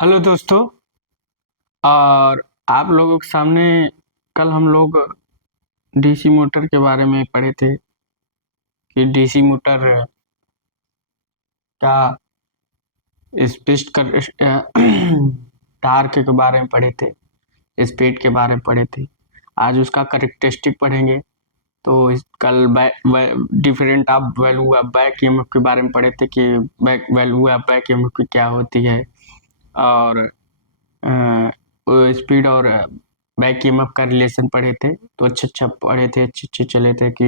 Hello दोस्तों। और आप लोगों के सामने कल हम लोग डीसी मोटर के बारे में पढ़े थे कि डीसी मोटर का स्पीड कर टार्क के बारे में पढ़े थे, स्पीड के बारे में पढ़े थे। आज उसका करेक्टरिस्टिक पढ़ेंगे। तो कल different of value of back EMF के बारे में पढ़े थे कि back value of back EMF की क्या होती है, और स्पीड और बैक ईएमएफ का रिलेशन पढ़े थे। तो अच्छा पढ़े थे, अच्छे चले थे कि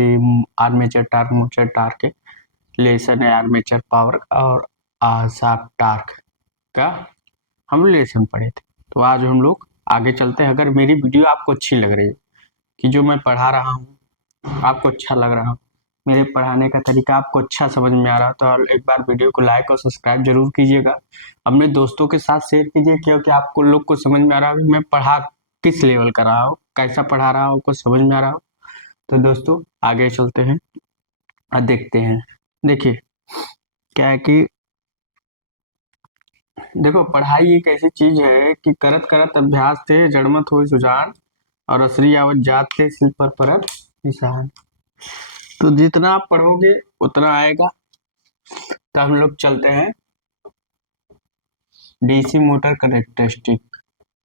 आर्मेचर टार्क मोटर टार्क के रिलेशन है, आर्मेचर पावर और शाफ्ट टार्क का हम रिलेशन पढ़े थे। तो आज हम लोग आगे चलते हैं। अगर मेरी वीडियो आपको अच्छी लग रही है, कि जो मैं पढ़ा रहा हूँ आपको अच्छा लग रहा, मेरे पढ़ाने का तरीका आपको अच्छा समझ में आ रहा, तो एक बार वीडियो को लाइक और सब्सक्राइब जरूर कीजिएगा। अपने दोस्तों के साथ शेयर कीजिए, क्योंकि आपको लोग को समझ में आ रहा है मैं पढ़ा किस लेवल का रहा हूँ, कैसा पढ़ा रहा हूँ, कुछ समझ में आ रहा हो। तो दोस्तों आगे चलते हैं और देखते हैं। देखिए क्या है कि देखो, पढ़ाई एक ऐसी चीज है कि करत करत अभ्यास थे जड़मत हुई सुजान, और असरी आवत जात थे सिल पर परत निशान। तो जितना आप पढ़ोगे उतना आएगा। तो हम लोग चलते हैं डीसी मोटर करेक्टरिस्टिक।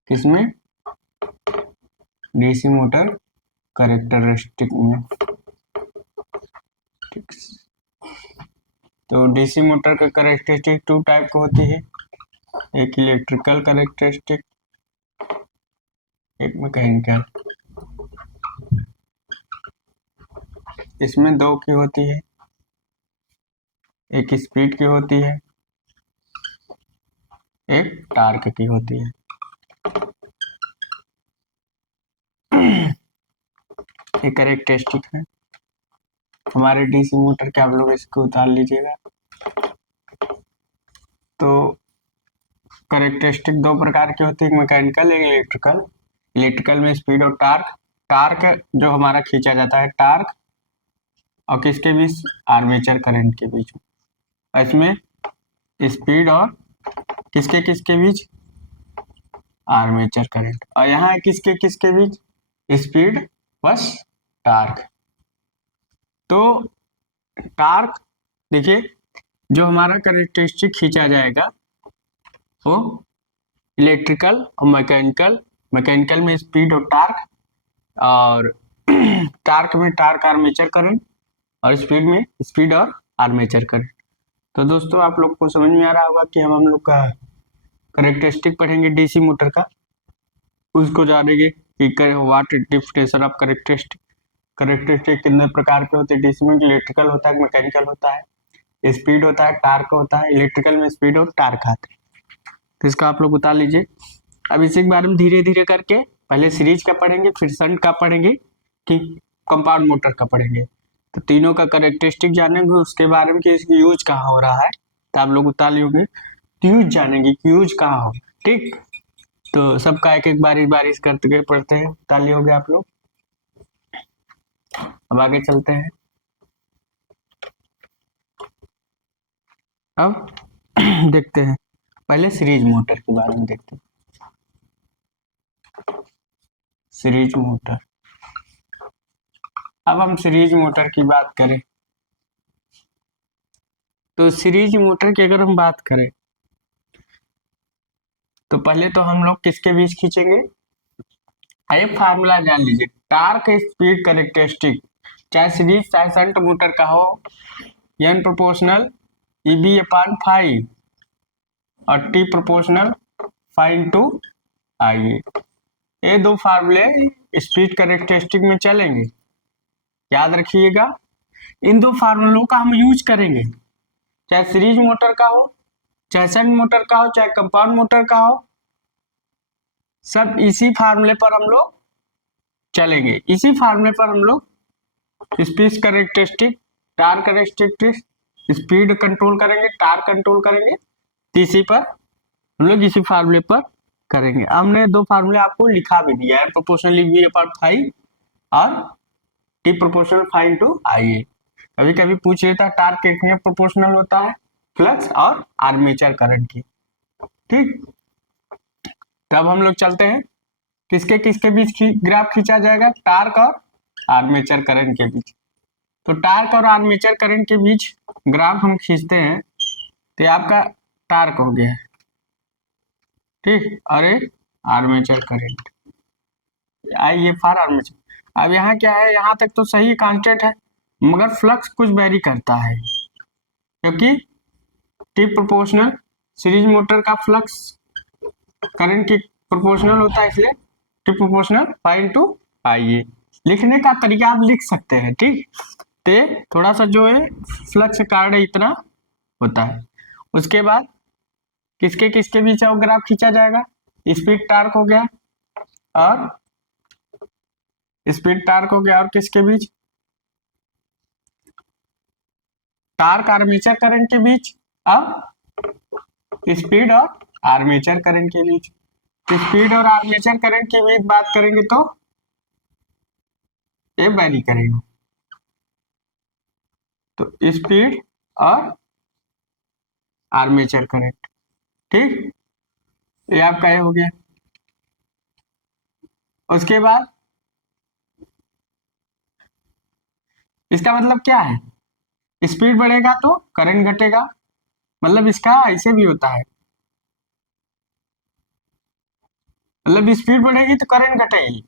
किसमें? डीसी मोटर करेक्टरिस्टिक में। तो डीसी मोटर का करेक्टरिस्टिक टू टाइप का होती है, एक इलेक्ट्रिकल करेक्टरिस्टिक, एक मैकेनिकल। इसमें दो की होती है, एक स्पीड की होती है, एक टार्क की होती है। ये करेक्टरिस्टिक है हमारे डीसी मोटर के। आप लोग इसको उतार लीजिएगा। तो करेक्टरिस्टिक दो प्रकार की होती है, एक मैकेनिकल, एक इलेक्ट्रिकल। इलेक्ट्रिकल में स्पीड और टार्क। टार्क जो हमारा खींचा जाता है, टार्क और किसके बीच? आर्मेचर करंट के बीच में। इसमें स्पीड और किसके किसके बीच? Armature current. और यहाँ किसके किसके बीच? स्पीड बस टार्क। तो टार्क देखिए, जो हमारा करेक्टरिस्टिक खींचा जाएगा वो इलेक्ट्रिकल और मैकेनिकल। मैकेनिकल में स्पीड और टार्क, और टार्क में टार्क आर्मेचर करंट, और स्पीड में स्पीड और आर्मेचर करंट। तो दोस्तों आप लोग को समझ में आ रहा होगा कि हम लोग का करेक्टरिस्टिक पढ़ेंगे डीसी मोटर का, उसको जानेंगे कि what definition of characteristic. Characteristic कितने प्रकार के होते हैं डीसी में? इलेक्ट्रिकल होता है, मैकेनिकल होता है, स्पीड होता है, टार्क होता है। इलेक्ट्रिकल में स्पीड और टार्क आते हैं। तो इसका आप लोग उतार लीजिए। अब इसी के बारे में धीरे धीरे करके पहले सीरीज का पढ़ेंगे, फिर शंट का पढ़ेंगे, कि कंपाउंड मोटर का पढ़ेंगे। तो तीनों का करेक्टरिस्टिक जानेंगे, उसके बारे में कि इसकी यूज कहाँ हो रहा है। तो आप लोग उतार लोगे तो यूज जानेंगे कि यूज कहाँ हो। ठीक, तो सबका एक एक बारिश बारिश करते पढ़ते हैं। उतार लियोगे आप लोग। अब आगे चलते हैं। अब देखते हैं, पहले सीरीज मोटर के बारे में देखते हैं। Series motor. अब हम सीरीज मोटर की बात करें तो सीरीज मोटर की अगर हम बात करें तो पहले तो हम लोग किसके बीच खींचेंगे? एक फार्मूला जान लीजिए, टार्क स्पीड करेक्टरिस्टिक, चाहे सीरीज चाहे शंट मोटर का हो, n proportional EB upon phi और t proportional phi to I. ये दो फार्मूले स्पीड करेक्टरिस्टिक में चलेंगे, याद रखिएगा। इन दो फार्मूलों का हम यूज करेंगे, चाहे सीरीज मोटर का हो, चाहे शंट मोटर का हो, चाहे कंपाउंड मोटर का हो। सब इसी फार्मूले पर हम लोग चलेंगे। इसी फार्मूले पर हम लोग speed characteristic, torque characteristic, speed control करेंगे, टार्क कंट्रोल करेंगे। इसी पर हम लोग इसी फार्मूले पर करेंगे। हमने दो फार्मूले आपको लिखा भी दिया है, प्रोपोर्शनल वी अपॉन फाइव और टी प्रोपोर्शनल फाइव टू आई ए। कभी कभी पूछ लेता है टार्क कितने प्रोपोर्शनल होता है? फ्लक्स और आर्मेचर करंट की। ठीक, तो अब हम लोग चलते हैं किसके किसके बीच ग्राफ खींचा जाएगा, टार्क और आर्मेचर करंट के बीच। तो टार्क और आर्मेचर करंट के बीच ग्राफ हम खींचते हैं, तो ये आपका टार्क हो गया, ठीक, और ये आर्मेचर करंट, आई ये फॉर आर्मेचर। अब यहाँ क्या है, यहाँ तक तो सही कांस्टेंट है, मगर फ्लक्स कुछ वेरी करता है, क्योंकि टी प्रोपोर्शनल सीरीज मोटर का फ्लक्स करंट की प्रोपोर्शनल होता है, इसलिए टी प्रोपोर्शनल पाई इंटू आई। ये लिखने का तरीका आप लिख सकते हैं, ठीक। तो थोड़ा सा जो है फ्लक्स कार्ड इतना होता है। उसके बाद किसके किसके बीच वो ग्राफ खींचा जाएगा, स्पीड टार्क हो गया, और स्पीड टार्क हो गया, और किसके बीच, टार्क आर्मेचर करंट के बीच। अब स्पीड और आर्मेचर करंट के बीच, स्पीड और आर्मेचर करंट की बीच बात करेंगे तो ये वैरी करेगा, तो स्पीड और आर्मेचर करंट, ठीक, ये आपका ये हो गया। उसके बाद इसका मतलब क्या है, स्पीड बढ़ेगा तो करंट घटेगा, मतलब इसका ऐसे भी होता है, मतलब स्पीड बढ़ेगी तो करंट घटेगी,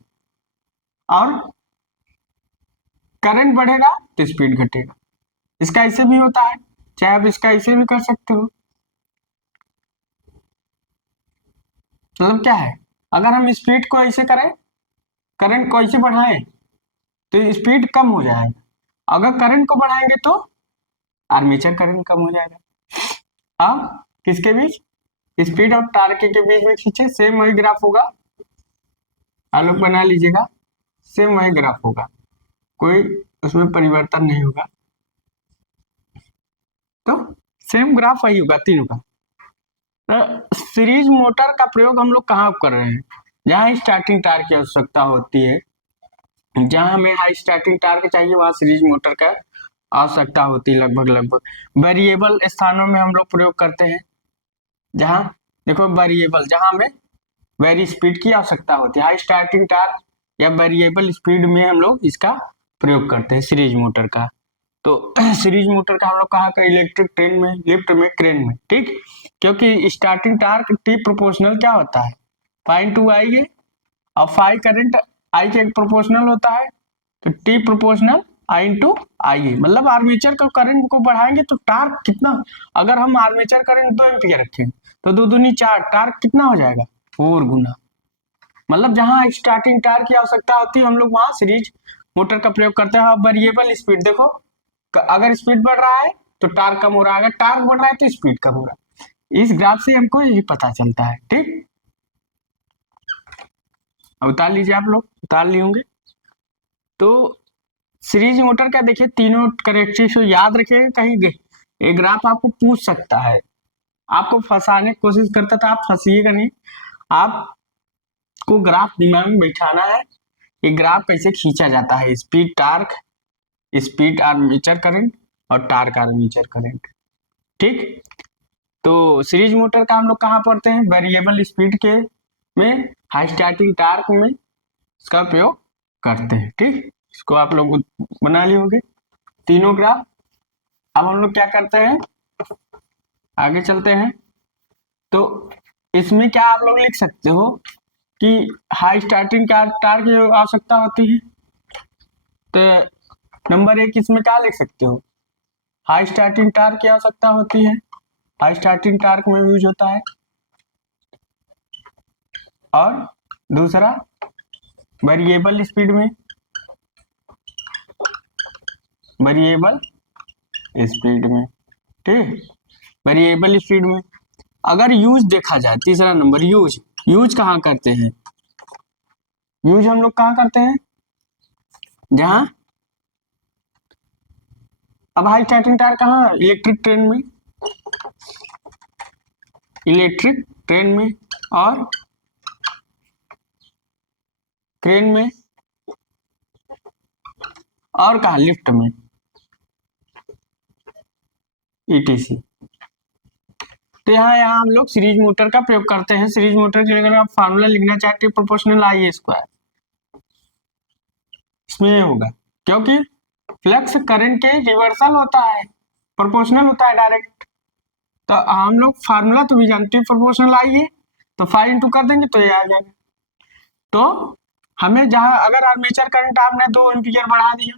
और करंट बढ़ेगा तो स्पीड घटेगा। इसका ऐसे भी होता है, चाहे आप इसका ऐसे भी कर सकते हो। मतलब क्या है, अगर हम स्पीड को ऐसे करें, करंट को ऐसे बढ़ाएं, तो स्पीड कम हो जाएगा, अगर करंट को बढ़ाएंगे तो आर्मेचर करंट कम हो जाएगा। अब किसके बीच, स्पीड और टार्क के बीच में खींचे, सेम वही ग्राफ होगा, आप लोग बना लीजिएगा, सेम वही ग्राफ होगा, कोई उसमें परिवर्तन नहीं होगा, तो सेम ग्राफ वही होगा तीनों का। तो सीरीज मोटर का प्रयोग हम लोग कहाँ कर रहे हैं, जहाँ स्टार्टिंग टार्क की आवश्यकता होती है, जहाँ हमें हाई स्टार्टिंग टार्क चाहिए वहाँ सीरीज मोटर का आवश्यकता होती है, लगभग लगभग वेरिएबल स्थानों में हम लोग प्रयोग करते हैं, जहाँ देखो वेरिएबल, जहाँ हमें वेरी स्पीड की आवश्यकता होती है, हाई स्टार्टिंग टार्क या वेरिएबल स्पीड में हम लोग इसका प्रयोग करते हैं सीरीज मोटर का। तो सीरीज मोटर का हम लोग कहाँ का, इलेक्ट्रिक ट्रेन में, लिफ्ट में, क्रेन में, ठीक, क्योंकि स्टार्टिंग टार्क टी प्रोपोर्शनल क्या होता है, फाई इंटू आई, और फाई करंट आई के प्रोपोर्शनल होता है, तो टी प्रोपोर्शनल आई इंटू आई, मतलब आर्मेचर का करंट को बढ़ाएंगे तो टार्क कितना, अगर हम आर्मेचर करंट 2 एम्पीयर रखें तो 2 दूनी 4, टार्क कितना हो जाएगा 4 गुना, मतलब जहां स्टार्टिंग टार्क की आवश्यकता होती है हम लोग वहां सीरीज मोटर का प्रयोग करते हैं। अब वेरिएबल स्पीड देखो, अगर स्पीड बढ़ रहा है तो टार्क कम हो रहा है, अगर टार्क बढ़ रहा है तो स्पीड कम हो रहा है, इस ग्राफ से हमको यही पता चलता है, ठीक। अब उतार लीजिए, आप लोग उतार लिए होंगे। तो सीरीज मोटर का देखिए तीनों करेक्टरिस्टिक्स याद रखिएगा, कहीं ये ग्राफ आपको पूछ सकता है, आपको फंसाने की कोशिश करता था, आप फंसीएगा नहीं, आपको ग्राफ दिमाग में बैठाना है, ये ग्राफ कैसे खींचा जाता है, speed torque, speed armature current और टार्क आर्मेचर करंट, ठीक। तो सीरीज मोटर का हम लोग कहाँ पढ़ते हैं, वेरिएबल स्पीड के में, हाई स्टार्टिंग टार्क में इसका प्रयोग करते हैं, ठीक। इसको आप लोग बना लिए होंगे तीनों ग्राफ। अब हम लोग क्या करते हैं, आगे चलते हैं। तो इसमें क्या आप लोग लिख सकते हो कि हाई स्टार्टिंग टार्क की आवश्यकता होती है, तो नंबर 1 इसमें क्या लिख सकते हो, हाई स्टार्टिंग टार्क की आवश्यकता होती है, हाई स्टार्टिंग टार्क में यूज होता है, और दूसरा वेरिएबल स्पीड में, वेरिएबल स्पीड में, ठीक, वेरिएबल स्पीड में। अगर यूज देखा जाए, तीसरा नंबर यूज, यूज कहाँ करते हैं, यूज हम लोग कहाँ करते हैं, जहां, अब हाई स्टार्टिंग टार्क कहाँ, इलेक्ट्रिक ट्रेन में, इलेक्ट्रिक ट्रेन में, और क्रेन में, और कहा लिफ्ट में, ईटीसी, तो यहाँ हम लोग सीरीज मोटर का प्रयोग करते हैं। सीरीज मोटर के लिए अगर आप फार्मूला लिखना चाहते हैं प्रोपोर्शनल आई स्क्वायर, इसमें ये होगा क्योंकि फ्लक्स करंट के रिवर्सल होता है, प्रोपोर्शनल होता है डायरेक्ट। तो हम लोग फार्मूला तो भी जानते हैं प्रोपोर्शनल आई है, तो 5 इंटू कर देंगे तो ये आ जाएगा। तो हमें जहां अगर आर्मेचर करंट आपने 2 एम्पियर बढ़ा दिया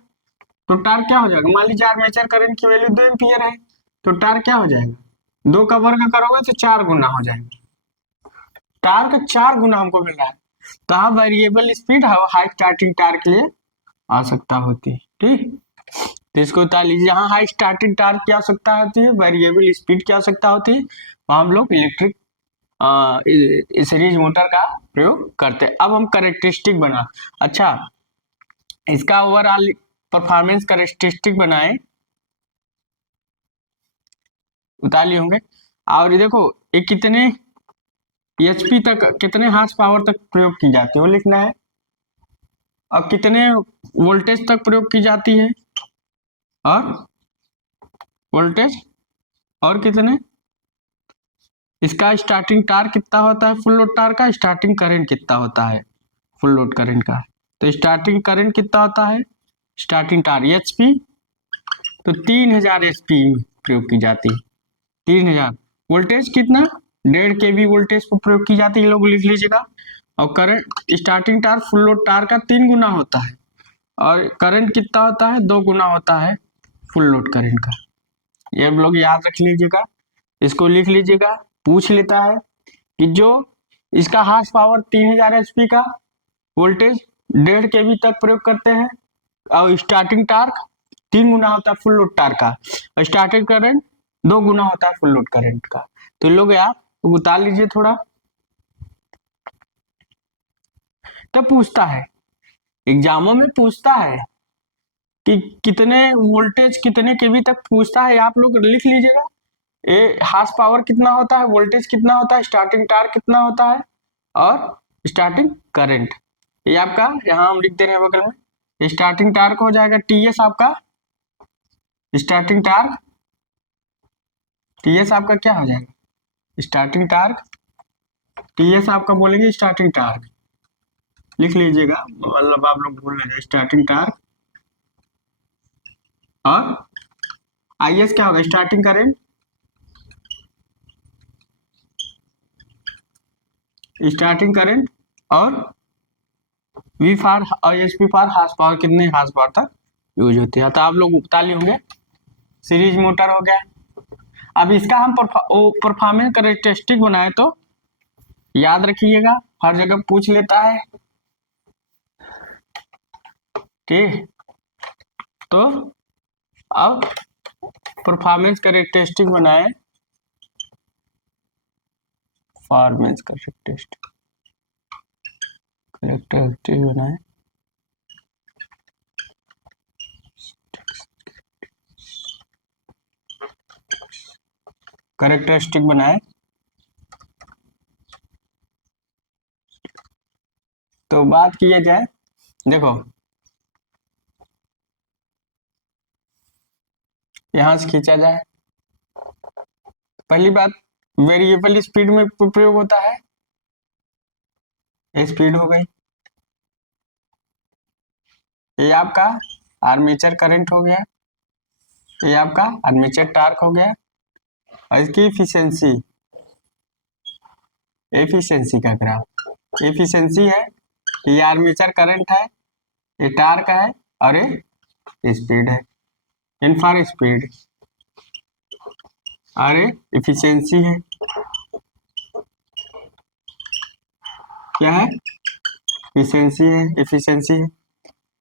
तो टार्क क्या हो जाएगा, मान लीजिए आर्मेचर करंट की वैल्यू 2 एम्पियर है तो टार्क क्या हो जाएगा, 2 का वर्ग करोगे तो 4 गुना हो जाएगा, टार्क 4 गुना हमको मिल रहा है। तो हाँ variable speed high starting torque के लिए आवश्यकता होती है। ठीक, तो इसको बता लीजिए, यहाँ हाई स्टार्टिंग टार्क की आवश्यकता होती है, वेरिएबल स्पीड की आवश्यकता होती है, वहाँ हम लोग इलेक्ट्रिक सीरीज मोटर का प्रयोग करते हैं। अब हम करेक्टरिस्टिक बना, अच्छा इसका ओवरऑल परफॉर्मेंस करेक्टरिस्टिक बनाए उतार लिए होंगे। और देखो ये कितने एचपी तक, कितने हार्स पावर तक प्रयोग की जाती है वो लिखना है, और कितने वोल्टेज तक प्रयोग की जाती है, और वोल्टेज और कितने, इसका स्टार्टिंग टार्क कितना होता है फुल लोड टार्क का, स्टार्टिंग करंट कितना होता है फुल लोड करंट का। तो स्टार्टिंग करंट कितना होता है, स्टार्टिंग टार्क एचपी, तो 3000 एचपी प्रयोग की जाती है, 3000। वोल्टेज कितना, 1.5 kV वोल्टेज पर प्रयोग की जाती है, लोग लिख लीजिएगा। और current starting torque full load torque का 3 गुना होता है, और करंट कितना होता है 2 गुना होता है फुल लोड करंट का। ये लोग याद रख लीजिएगा, इसको लिख लीजिएगा। पूछ लेता है कि जो इसका हार्स पावर 3000 एचपी का, वोल्टेज 1.5 kV तक प्रयोग करते हैं, और स्टार्टिंग टार्क 3 गुना होता है फुल लोड टार्क का, और स्टार्टिंग करंट 2 गुना होता है फुल लोड करंट का। तो लोग यार उतार लीजिए थोड़ा। तब पूछता है, एग्जामों में पूछता है कि कितने वोल्टेज कितने केवी तक पूछता है, आप लोग लिख लीजिएगा। ये हार्स पावर कितना होता है, वोल्टेज कितना होता है, स्टार्टिंग टार्क कितना होता है, और स्टार्टिंग करंट। ये आपका यहाँ हम लिख दे रहे हैं बगल में, स्टार्टिंग टार्क हो जाएगा टीएस आपका, स्टार्टिंग टार्क टीएस आपका क्या हो जाएगा, स्टार्टिंग टार्क टीएस आपका बोलेंगे स्टार्टिंग टार्क, लिख लीजिएगा, मतलब आप लोग भूल ना जाए। स्टार्टिंग टार्क और आईएस क्या होगा, स्टार्टिंग करंट, स्टार्टिंग करंट, और वी फॉर और H P for horsepower, कितने हार्स पावर तक यूज होती है। तो आप लोग बता लिए होंगे सीरीज मोटर हो गया। अब इसका हम परफॉर्मेंस कैरेक्टरिस्टिक बनाए तो याद रखिएगा, हर जगह पूछ लेता है। ठीक, तो अब परफॉर्मेंस कैरेक्टरिस्टिक बनाए, परफॉर्मेंस कैरेक्टरिस्टिक बनाए, कैरेक्टरिस्टिक बनाए। तो बात किया जाए, देखो यहां से खींचा जाए, पहली बात वेरिएबल स्पीड में प्रयोग होता है, स्पीड हो गई, ये आपका आर्मेचर करंट हो गया, ये आपका आर्मेचर टार्क हो गया, और इसकी एफिशिएंसी का ग्राफ, एफिशिएंसी है कि ये आर्मेचर करंट है, ये टार्क है, और ये स्पीड है, इन फॉर स्पीड, और ये एफिशिएंसी है, क्या है, एफिशिएंसी है, एफिशिएंसी है।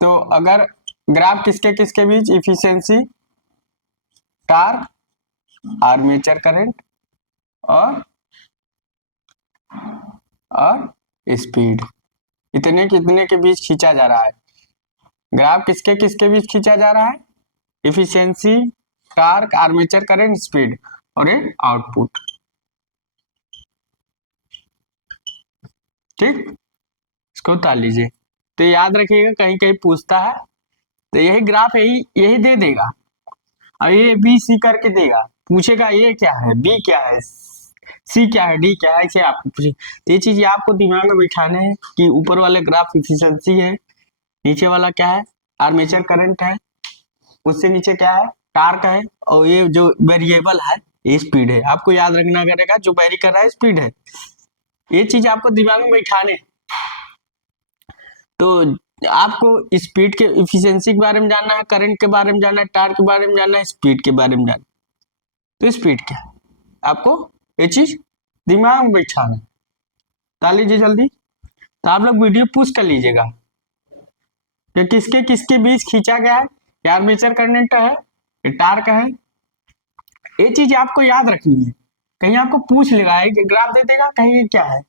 तो अगर ग्राफ किसके किसके बीच, एफिशिएंसी, टार्क, आर्मेचर करंट, और स्पीड, इतने कितने के बीच खींचा जा रहा है, ग्राफ किसके किसके बीच खींचा जा रहा है, efficiency, torque, armature current, speed, और ये आउटपुट। ठीक, इसको उतार लीजिए। तो याद रखिएगा कहीं कहीं पूछता है तो यही ग्राफ यही दे देगा, और ये बी सी करके देगा, पूछेगा ये क्या है, बी क्या है, सी क्या है, डी क्या है, इसे आपको पूछे। तो ये चीज आपको दिमाग में बिठाने हैं कि ऊपर वाले ग्राफ इफिशियंसी है, नीचे वाला क्या है, आर्मेचर करंट है, उससे नीचे क्या है, टार्क है, और ये जो वेरिएबल है ये स्पीड है। आपको याद रखना करेगा जो वेरी कर रहा है स्पीड है। ये चीज आपको दिमाग में बैठाने। तो आपको स्पीड के इफिशियंसी के बारे में जानना है, करंट के बारे में जानना है, टार्क के बारे में जानना है, स्पीड के बारे में जानना है। तो स्पीड क्या है आपको ये चीज दिमाग में बैठाना है। बता लीजिए जल्दी। तो आप लोग वीडियो पुश कर लीजिएगा कि किसके किसके बीच खींचा गया है, या आर्मेचर करंट है, ये टार्क है। ये चीज आपको याद रखनी है। कहीं आपको पूछ लेगा, एक ग्राफ दे देगा, कहीं क्या है,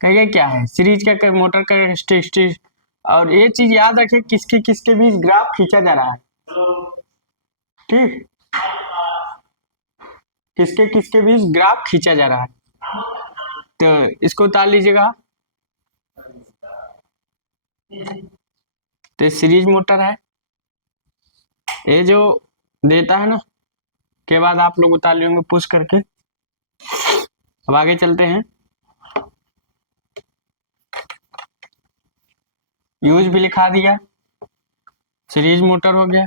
कहीं क्या है, सीरीज का मोटर का, और ये चीज याद रखे किसके किसके बीच ग्राफ खींचा जा रहा है। ठीक, किसके किसके बीच ग्राफ खींचा जा रहा है। तो इसको उतार लीजिएगा। तो सीरीज मोटर है, ये जो देता है ना, के बाद आप लोग उतार लेंगे पुश करके। अब आगे चलते हैं। यूज भी लिखा दिया, सीरीज मोटर हो गया।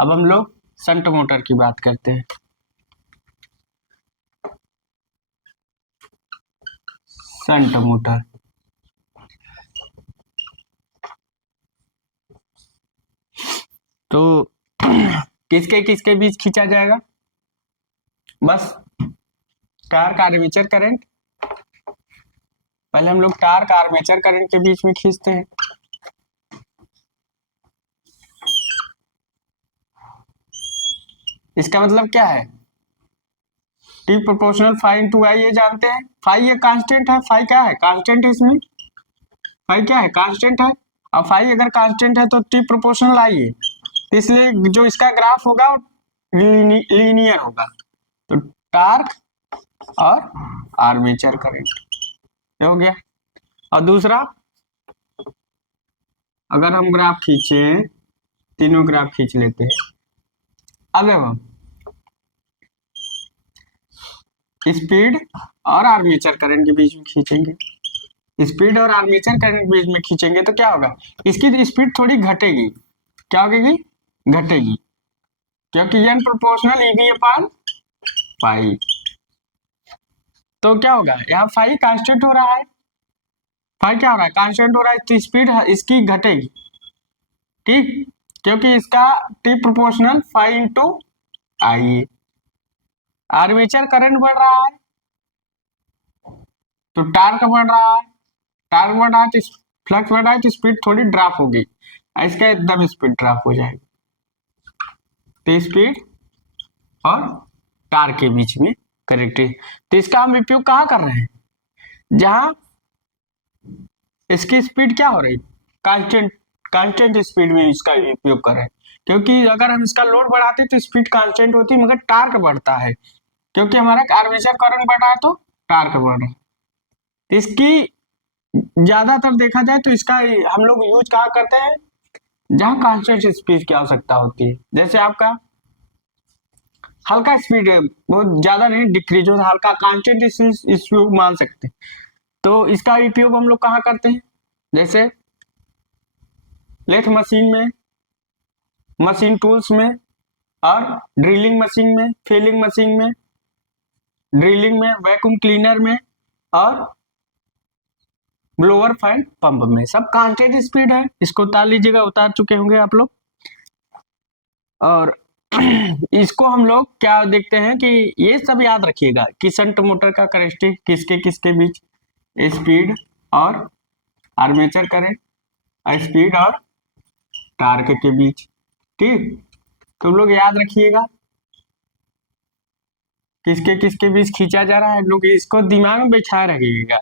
अब हम लोग शंट मोटर की बात करते हैं। शंट मोटर, तो किसके किसके बीच खींचा जाएगा, बस टार्क आर्मेचर करंट। पहले हम लोग टार्क आर्मेचर करंट के बीच में खींचते हैं। इसका मतलब क्या है, टी प्रोपोर्शनल फाई इंटू आई, ये जानते हैं। फाई ये कांस्टेंट है, फाई क्या है, कांस्टेंट है इसमें, फाई क्या है, कांस्टेंट है। अब फाई अगर कांस्टेंट है तो टी प्रोपोर्शनल आई है, तो इसलिए जो इसका ग्राफ होगा वो लीनियर होगा। तो टार्क और आर्मेचर करंट ये हो गया। और दूसरा, अगर हम ग्राफ खींचे, तीनों ग्राफ खींच लेते हैं। अब हम स्पीड और आर्मेचर करंट के बीच में खींचेंगे। स्पीड और आर्मेचर करंट के बीच में खींचेंगे तो क्या होगा, इसकी स्पीड थोड़ी घटेगी। क्या होगी, घटेगी, क्योंकि एन प्रोपोर्शनल ईवी अपान पाई। तो क्या होगा, यहाँ फाई कांस्टेंट हो रहा है, फाई क्या हो रहा है, कांस्टेंट हो रहा है, तो स्पीड इसकी घटेगी। ठीक, क्योंकि इसका टी प्रोपोर्शनल फाई इंटू आई। आर्मेचर करंट बढ़ रहा है तो टार्क बढ़ रहा है, टार्क बढ़ रहा है तो फ्लक्स बढ़ रहा है, तो स्पीड थोड़ी ड्रॉप होगी, इसका एकदम स्पीड ड्रॉप हो जाएगी। तो स्पीड और टार्क के बीच में करेक्ट। तो इसका हम उपयोग कहाँ कर रहे हैं, जहां इसकी स्पीड क्या हो रही, कांस्टेंट, कांस्टेंट स्पीड में इसका उपयोग कर रहे हैं। क्योंकि अगर हम इसका लोड बढ़ाते तो स्पीड कांस्टेंट होती, मगर टार्क बढ़ता है, क्योंकि हमारा आर्मेचर करंट बढ़ रहा है तो टार्क बढ़ रहा है। तो इसकी ज्यादातर देखा जाए तो इसका हम लोग यूज कहाँ करते हैं, जहां कांस्टेंट स्पीड की आवश्यकता होती है। जैसे आपका हल्का स्पीड है, बहुत ज्यादा नहीं, डिक्रीज हो, हल्का कांस्टेंट स्पीड मान सकते हैं। तो इसका उपयोग हम लोग कहाँ करते हैं, जैसे लेथ मशीन में, मशीन टूल्स में, और ड्रिलिंग मशीन में, फिलिंग मशीन में, ड्रिलिंग में, वैक्यूम क्लीनर में, और ब्लोअर फैन पंप में, सब कांस्टेंट स्पीड है। इसको उतार लीजिएगा, उतार चुके होंगे आप लोग। और इसको हम लोग क्या देखते हैं कि ये सब याद रखिएगा कि शंट मोटर का कैरेक्टरिस्टिक किसके किसके बीच, स्पीड और आर्मेचर करंट, स्पीड और टार्क के बीच। ठीक, तुम लोग याद रखिएगा किसके किसके बीच खींचा जा रहा है, लोग इसको दिमाग में बैठा रखिएगा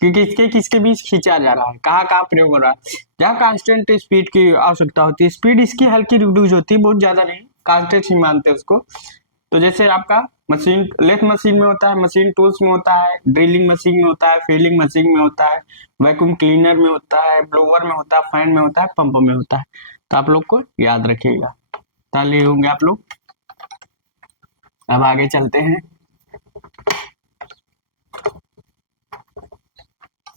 कि किसके किसके बीच खींचा जा रहा है, कहाँ कहाँ प्रयोग हो रहा है। जहाँ कांस्टेंट स्पीड की आवश्यकता होती है, स्पीड इसकी हल्की रिड्यूस होती है, बहुत ज्यादा नहीं, कांस्टेंट ही मानते हैं उसको। तो जैसे आपका मशीन, लेथ मशीन में होता है, मशीन टूल्स में होता है, ड्रिलिंग मशीन में होता है, फिलिंग मशीन में होता है, वैक्यूम क्लीनर में होता है, ब्लोअर में होता है, फैन में होता है, पंप में होता है। तो आप लोग को याद रखिएगा, ताले होंगे आप लोग। अब आगे चलते हैं।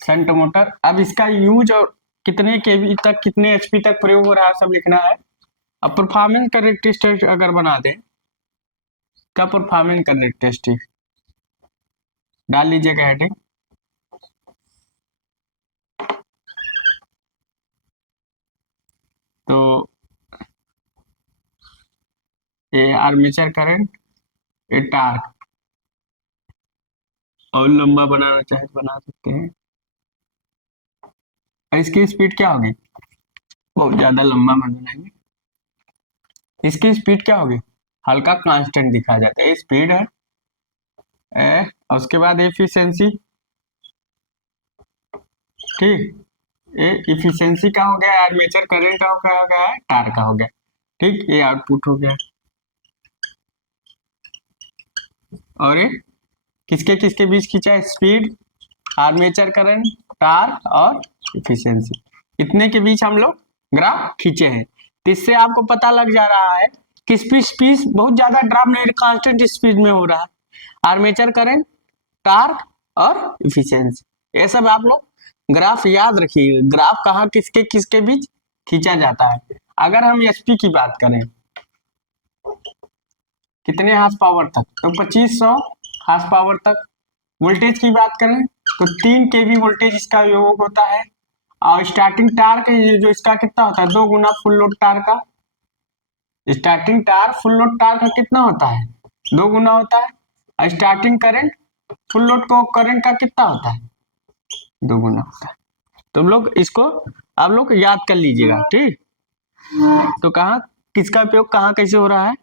Shunt motor. अब इसका यूज और कितने केवी तक, कितने एचपी तक प्रयोग हो रहा है सब लिखना है। अब परफॉर्मेंस कैरेक्टरिस्टिक अगर बना दें, क्या परफॉर्मेंस कैरेक्टरिस्टिक डाल लीजिएगा हेडिंग। तो ये आर्मेचर करंट, ये टार्क, और लंबा बनाना चाहे तो बना सकते हैं। इसकी स्पीड क्या होगी, बहुत ज्यादा लंबा मत बनाएंगे। इसकी स्पीड क्या होगी, हल्का कांस्टेंट दिखा जाता है, ये स्पीड है। और उसके बाद एफिशिएंसी, ठीक, ये इफिशियंसी का हो गया, आर्मेचर करंट का हो गया, टार का हो गया, ठीक, ये आउटपुट हो गया। और ये किसके किसके बीच खींचा है, स्पीड, आर्मेचर करंट, टार्क और इफिशियंसी, इतने के बीच हम लोग ग्राफ खींचे हैं। तो इससे आपको पता लग जा रहा है कि स्पीड बहुत ज्यादा ड्रॉप नहीं, कांस्टेंट स्पीड में हो रहा है, आर्मेचर करंट, टार्क और इफिशियंसी। ये सब आप लोग ग्राफ याद रखिए, ग्राफ कहाँ किसके किसके बीच खींचा जाता है। अगर हम एचपी की बात करें, कितने हार्स पावर तक, तो 2500 हार्स पावर तक। वोल्टेज की बात करें तो 3 केवी वोल्टेज इसका योग होता है। और स्टार्टिंग टार्क जो इसका कितना होता है, 2 गुना फुल लोड टार्क का। Starting torque full load torque का कितना होता है, 2 गुना होता है। और स्टार्टिंग करंट फुल लोड को करंट का कितना होता है, 2 गुना होता है। तो लोग इसको आप लोग याद कर लीजिएगा, ठीक। तो कहाँ किसका उपयोग कहाँ कैसे हो रहा है,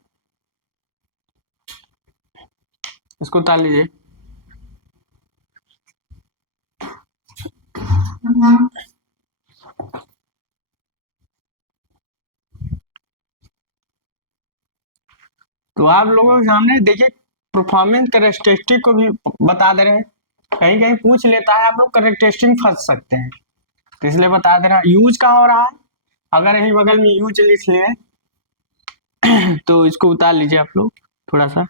इसको उतार लीजिए। तो आप लोगों के सामने देखिए, परफॉर्मेंस कैरेक्टरिस्टिक को भी बता दे रहे हैं, कहीं कहीं पूछ लेता है, आप लोग कैरेक्टरिस्टिक फंस सकते हैं, तो इसलिए बता दे रहा है। यूज कहाँ हो रहा है, अगर यही बगल में यूज लिख लिए तो इसको उतार लीजिए आप लोग थोड़ा सा।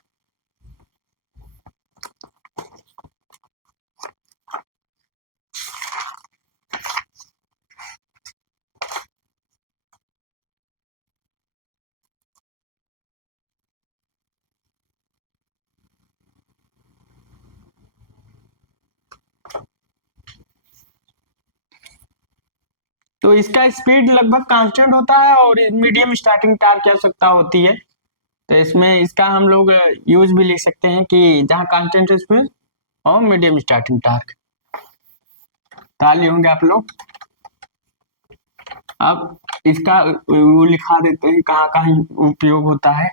तो इसका स्पीड लगभग कांस्टेंट होता है और मीडियम स्टार्टिंग टार्क की आवश्यकता होती है। तो इसमें इसका हम लोग यूज भी लिख सकते हैं कि जहाँ कांस्टेंट स्पीड और मीडियम स्टार्टिंग टार्क, ताली होंगे आप लोग। अब इसका वो लिखा देते हैं कहाँ कहाँ उपयोग होता है,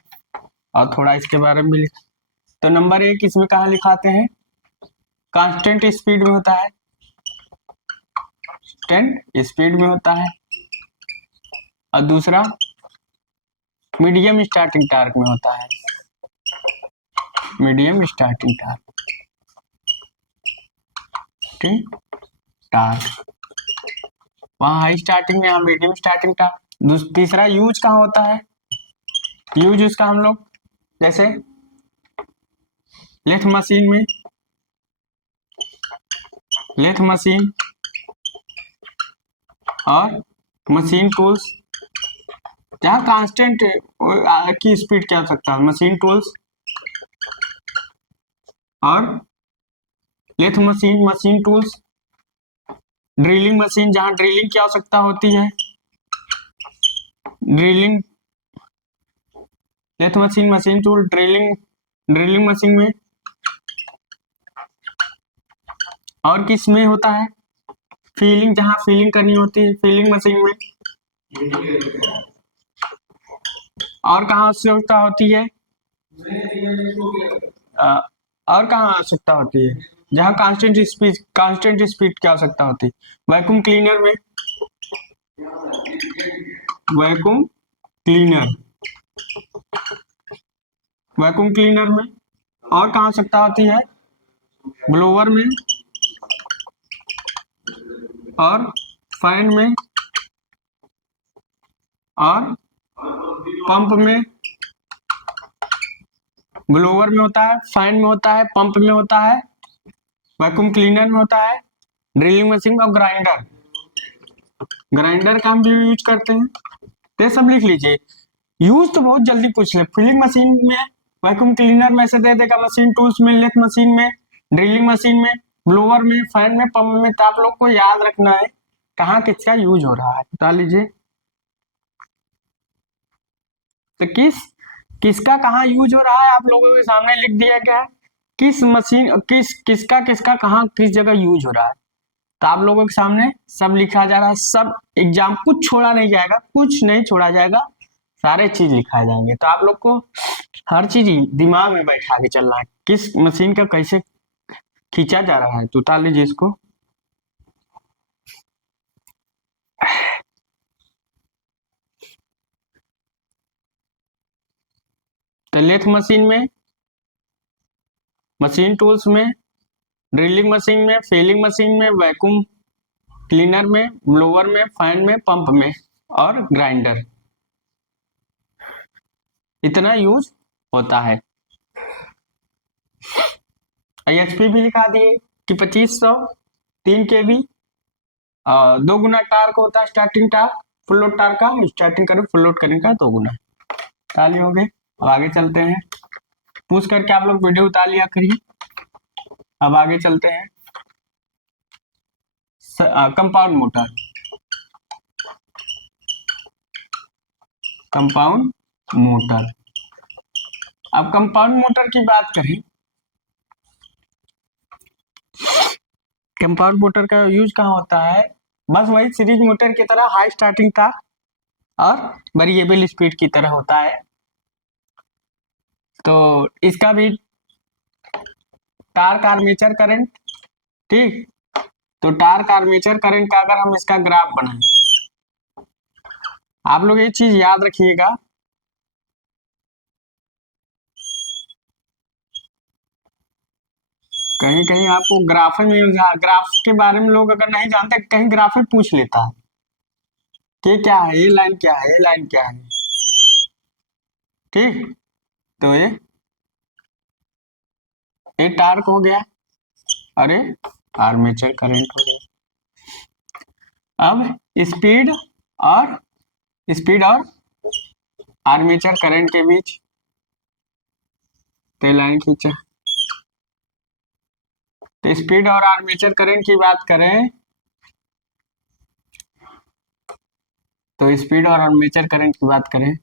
और थोड़ा इसके बारे में भी लिख। तो नंबर 1 इसमें कहाँ लिखाते हैं, कांस्टेंट स्पीड में होता है, कांस्टेंट स्पीड में होता है। और दूसरा मीडियम स्टार्टिंग टार्क में होता है, मीडियम स्टार्टिंग टार्क, ठीक, टार्क वहाँ हाई स्टार्टिंग में, यहाँ मीडियम स्टार्टिंग टार्क। तीसरा यूज कहाँ होता है, यूज उसका हम लोग जैसे लेथ मशीन में, लेथ मशीन और मशीन टूल्स, जहाँ कांस्टेंट की स्पीड क्या हो सकता है, मशीन टूल्स और lathe machine, machine tools, drilling machine जहाँ ड्रिलिंग की आवश्यकता होती है, drilling, lathe machine, machine tool, drilling, drilling machine में। और किस में होता है, फीलिंग, जहाँ फीलिंग करनी होती है, फीलिंग मशीन में। और कहाँ आवश्यकता होती है, और कहाँ आवश्यकता होती है, जहाँ कांस्टेंट स्पीड की आवश्यकता होती है, वैक्यूम क्लीनर में, वैक्यूम क्लीनर, वैक्यूम क्लीनर में। और कहाँ आवश्यकता होती है, ब्लोअर में और फैन में और पंप में। ब्लोअर में होता है, फैन में होता है, पंप में होता है, वैक्यूम क्लीनर में होता है ड्रिलिंग मशीन और ग्राइंडर, ग्राइंडर का हम भी यूज करते हैं। तो ये सब लिख लीजिए। यूज तो बहुत जल्दी पूछ ले, फिलिंग मशीन में, वैक्यूम क्लीनर में से दे देगा, मशीन टूल्स में, लेथ मशीन में, ड्रिलिंग मशीन में, ब्लोअर में, फैन में, पंप में। तो आप लोग को याद रखना है कहाँ किसका यूज हो रहा है, बता लीजिए। तो किसका कहाँ यूज हो रहा है आप लोगों के सामने लिख दिया गया है। किस मशीन, किसका किसका कहाँ किस जगह यूज हो रहा है, तो आप लोगों के सामने सब लिखा जा रहा है। सब एग्जाम कुछ छोड़ा नहीं जाएगा, कुछ नहीं छोड़ा जाएगा, सारे चीज लिखाए जाएंगे। तो आप लोग को हर चीज दिमाग में बैठा के चलना है, किस मशीन का कैसे खींचा जा रहा है। तो उतार लीजिए इसको। तो लेथ मशीन में, मशीन टूल्स में, ड्रिलिंग मशीन में, फिलिंग मशीन में, वैक्यूम क्लीनर में, ब्लोअर में, फैन में, पंप में और ग्राइंडर, इतना यूज होता है। एचपी भी लिखा दिए कि 2500 3 kV, 2 गुना टार्क होता है, starting torque full load torque का, स्टार्टिंग करें फुल लोड करने का 2 गुना। उतार लिए होंगे। अब आगे चलते हैं, पूछ करके आप लोग वीडियो उतार लिया करिए। अब आगे चलते हैं, कंपाउंड मोटर, कंपाउंड मोटर। अब कंपाउंड मोटर की बात करें, कंपाउंड मोटर का यूज कहाँ होता है, बस वही सीरीज मोटर की तरह हाई स्टार्टिंग टार्क और वेरिएबल स्पीड की तरह होता है। तो इसका भी टार्क आर्मेचर करंट, ठीक। तो टार्क आर्मेचर करंट का अगर हम इसका ग्राफ बनाएं, आप लोग ये चीज याद रखिएगा, कहीं कहीं आपको ग्राफ में, ग्राफ के बारे में लोग अगर नहीं जानते, कहीं ग्राफ ही पूछ लेता है कि क्या है, ये लाइन क्या है, ये लाइन क्या है, ठीक। तो ये टार्क हो गया, अरे आर्मेचर करंट हो गया। अब और स्पीड और आर्मेचर करंट के बीच तो लाइन खींचा। तो स्पीड और आर्मेचर करंट की बात करें, तो स्पीड और आर्मेचर करंट की बात करें,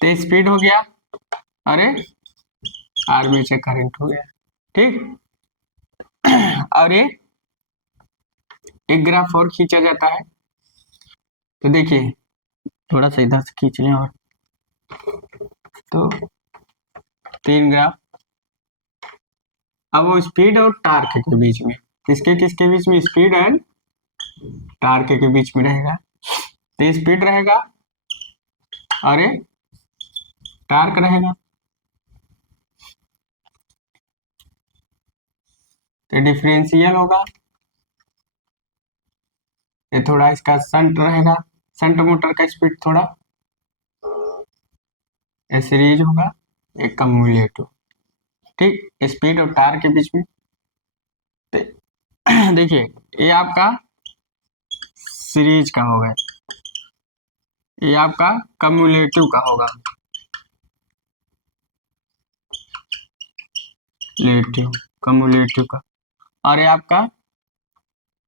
तो स्पीड हो गया, अरे आर्मेचर करंट हो गया, ठीक। और ये एक ग्राफ और खींचा जाता है, तो देखिए थोड़ा सा इधर से खींच लें, और तो 3 ग्राफ। अब वो स्पीड और टार्क के बीच में, किसके किसके बीच में, स्पीड एंड टार्क के बीच में रहेगा। तो स्पीड रहेगा और ये टार्क रहेगा, तो डिफरेंशियल होगा। ये थोड़ा इसका संट रहेगा, संट मोटर का स्पीड थोड़ा सीरीज होगा, एक कम्युलेटिव, ठीक। स्पीड और टार्क के बीच में देखिए ये आपका सीरीज का होगा, ये आपका कम्युलेटिव का होगा, लेटिव कम्युलेटिव का। और ये आपका,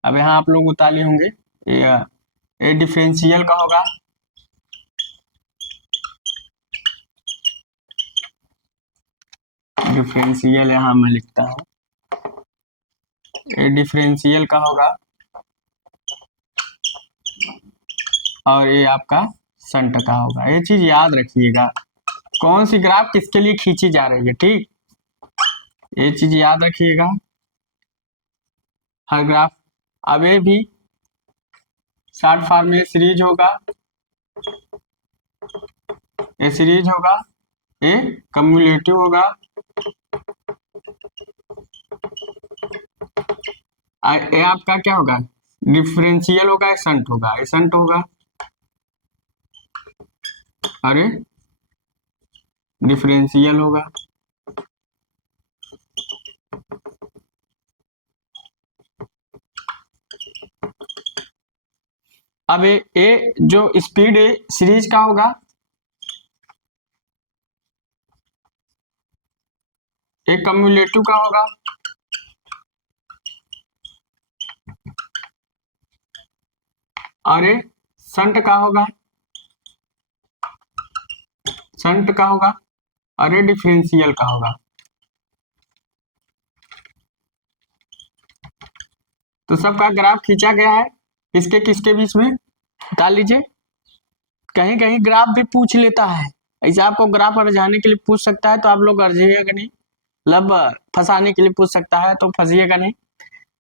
अब यहाँ आप लोग उतारे होंगे, ये डिफरेंशियल का होगा, डिफरेंशियल यहाँ मैं लिखता हूँ, ये डिफरेंशियल का होगा, और ये आपका संट का होगा। ये चीज याद रखिएगा, कौन सी ग्राफ किसके लिए खींची जा रही है, ठीक। ये चीज याद रखिएगा हर ग्राफ। अब ये भी शॉर्ट फॉर्म में सीरीज होगा, ये सीरीज होगा, ये कम्युलेटिव होगा, ये आपका क्या होगा, डिफरेंशियल होगा, ये संट होगा, ये संट होगा। अरे डिफरेंशियल होगा। अब ये जो स्पीड है सीरीज का होगा, एक कम्युलेटिव का होगा, और एक शंट का होगा, शंट का होगा, और ये डिफरेंशियल का होगा। तो सबका ग्राफ खींचा गया है, किसके किसके बीच में बता लीजिए। कहीं कहीं ग्राफ भी पूछ लेता है, ऐसे आपको ग्राफ अरझाने के लिए पूछ सकता है, तो आप लोग अरझिएगा नहीं, मतलब फंसाने के लिए पूछ सकता है तो फंसिएगा नहीं।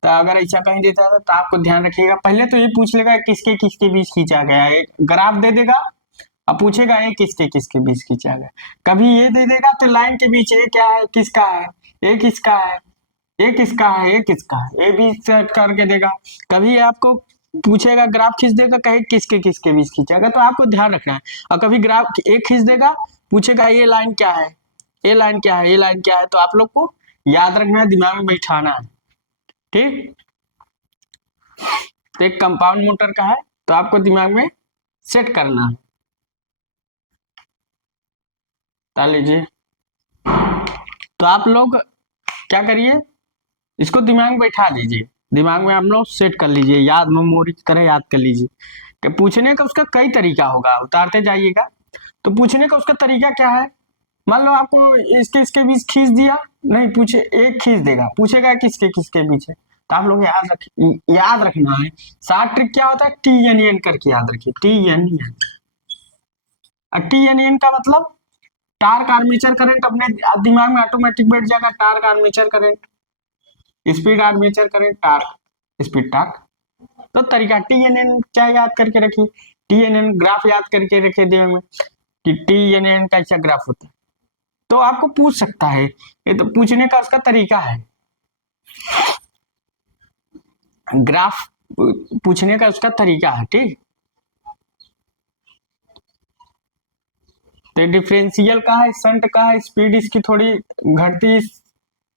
तो अगर ऐसा कहीं देता है तो आपको ध्यान रखिएगा, पहले तो ये पूछ लेगा किसके किसके बीच खींचा गया है, एक ग्राफ दे देगा, अब पूछेगा ये किसके किसके बीच खींचा गया। कभी ये दे देगा तो लाइन के बीच ये क्या है, किसका है, ये किसका है, ये किसका है, ये किसका है, ये भी सेट करके देगा। कभी आपको पूछेगा ग्राफ खींच देगा, कहे किसके किसके बीच खींचेगा, तो आपको ध्यान रखना है। और कभी ग्राफ एक खींच देगा, पूछेगा ये लाइन क्या है, ये लाइन क्या है, ये लाइन क्या है, तो आप लोग को याद रखना है, दिमाग में बैठाना है, ठीक। तो एक कंपाउंड मोटर का है, तो आपको दिमाग में सेट करना है, बता लीजिए। तो आप लोग क्या करिए, इसको दिमाग में बैठा लीजिए, दिमाग में आप लोग सेट कर लीजिए, याद मेमोरी की तरह याद कर लीजिए कि पूछने का उसका कई तरीका होगा, उतारते जाइएगा। तो पूछने का उसका तरीका क्या है, मान लो आपको इसके इसके बीच खींच दिया, नहीं पूछे एक खींच देगा, पूछेगा किसके किसके बीच है, तो आप लोग याद रखना है। शार्ट ट्रिक क्या होता है, टी एन एन करके याद रखिए, t n n. T n n का मतलब टार्क आर्मेचर करंट, अपने दिमाग में ऑटोमेटिक बैठ जाएगा, torque armature current, speed armature current, torque speed torque. तो तरीका टी एन एन क्या याद करके रखिए, टी एन एन ग्राफ याद करके रखिए दिमाग में कि टी एन एन का क्या ग्राफ होता है। तो आपको पूछ सकता है, ये तो पूछने का उसका तरीका है, ग्राफ पूछने का उसका तरीका है, ठीक। तो डिफरेंशियल का है, शंट का है, स्पीड इसकी थोड़ी घटती,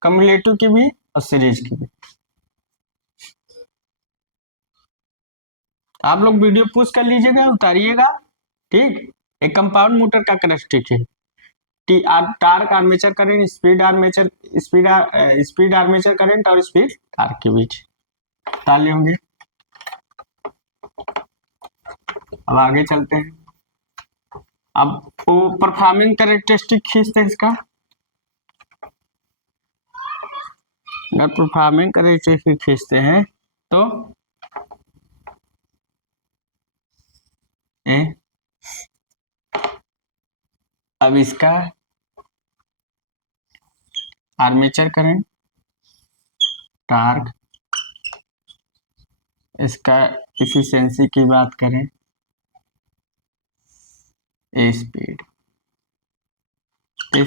कम्युलेटिव की भी और सीरीज की भी। आप लोग वीडियो पूछ कर लीजिएगा, उतारिएगा, ठीक। एक कंपाउंड मोटर का कैरेक्टरिस्टिक है, T R torque armature current, speed armature, speed armature current और स्पीड टार्क के बीच ताले होंगे। अब आगे चलते हैं, अब वो परफॉर्मिंग कैरेक्टरिस्टिक खींचते हैं इसका, अगर परफॉर्मिंग कैरेक्टरिस्टिक खींचते हैं तो अब इसका आर्मेचर करंट, टार्क, इसका एफिशिएंसी की बात करें, ए स्पीड,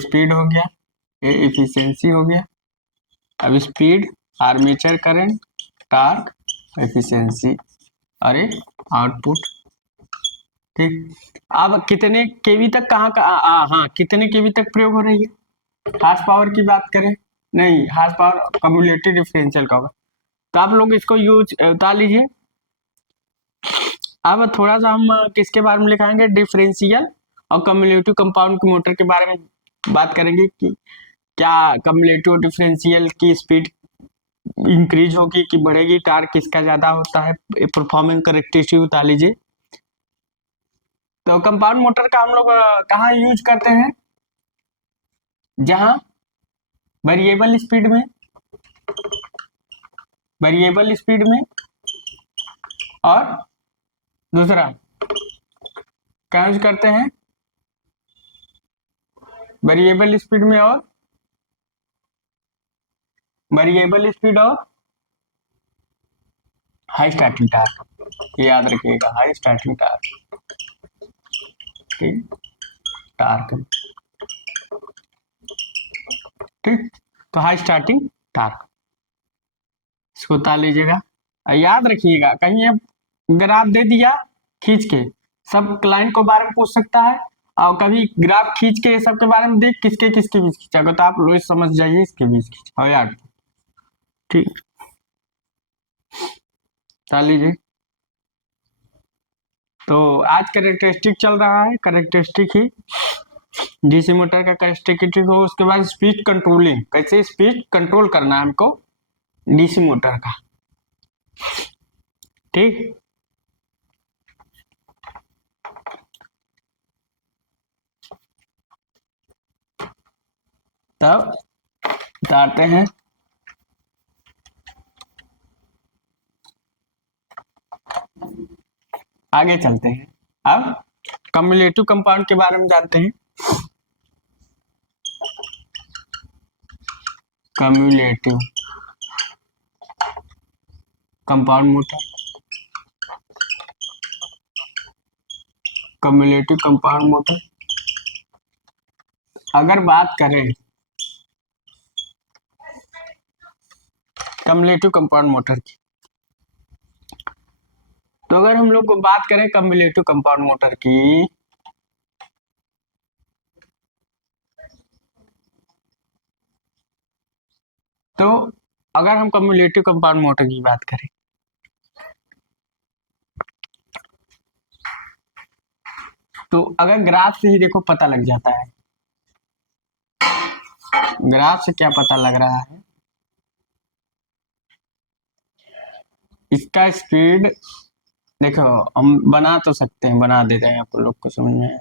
स्पीड हो गया, ए एफिशिएंसी हो गया। अब speed, armature current, torque, efficiency और एक आउटपुट, ठीक। अब कितने केवी तक कहाँ का हाँ कितने केवी तक प्रयोग हो रही है, हार्स पावर की बात करें, नहीं हार्स पावर कम्युलेटिव डिफरेंशियल का होगा, तो आप लोग इसको यूज बता लीजिए। अब थोड़ा सा हम किसके बारे में लिखाएंगे, डिफरेंशियल और कम्युलेटिव कंपाउंड की मोटर के बारे में बात करेंगे कि क्या कम्युलेटिव डिफरेंशियल की स्पीड इंक्रीज होगी कि बढ़ेगी, टार्क किसका ज्यादा होता है, परफॉर्मेंस करेक्टरिस्टिक बता लीजिए। तो कंपाउंड मोटर का हम लोग कहाँ यूज करते हैं, जहां वेरिएबल स्पीड में, वेरिएबल स्पीड में, और दूसरा क्या यूज करते हैं, वेरिएबल स्पीड में और वेरिएबल स्पीड और हाई स्टार्टिंग टार्क, ये याद रखिएगा, हाई स्टार्टिंग टार्क, ठीक, टार्क, ठीक। तो हाई स्टार्टिंग टार्क इसको बता लीजिएगा, याद रखिएगा, कहीं अब ग्राफ दे दिया खींच के, सब क्लाइंट को बारे में पूछ सकता है, और कभी ग्राफ खींच के ये सब के बारे में देख किसके किसके बीच खींचा तो आप लोग समझ जाइए इसके बीच खींचा। हाँ यार ठीक, चल लीजिए। तो आज कैरेक्टरिस्टिक चल रहा है, कैरेक्टरिस्टिक ही डीसी मोटर का कैरेक्टरिस्टिक हो। उसके बाद स्पीड कंट्रोलिंग, कैसे स्पीड कंट्रोल करना है हमको डीसी मोटर का, ठीक। तब बताते हैं, आगे चलते हैं। अब कम्युलेटिव कंपाउंड के बारे में जानते हैं। Cumulative compound motor, cumulative compound motor अगर बात करें कम्युलेटिव कंपाउंड मोटर की, तो अगर हम लोग को बात करें कम्युलेटिव कंपाउंड मोटर की, तो अगर हम कम्युलेटिव कंपाउंड मोटर की बात करें तो अगर ग्राफ से ही देखो पता लग जाता है। ग्राफ से क्या पता लग रहा है, इसका स्पीड देखो, हम बना तो सकते हैं, बना देते हैं आप लोग को समझ में।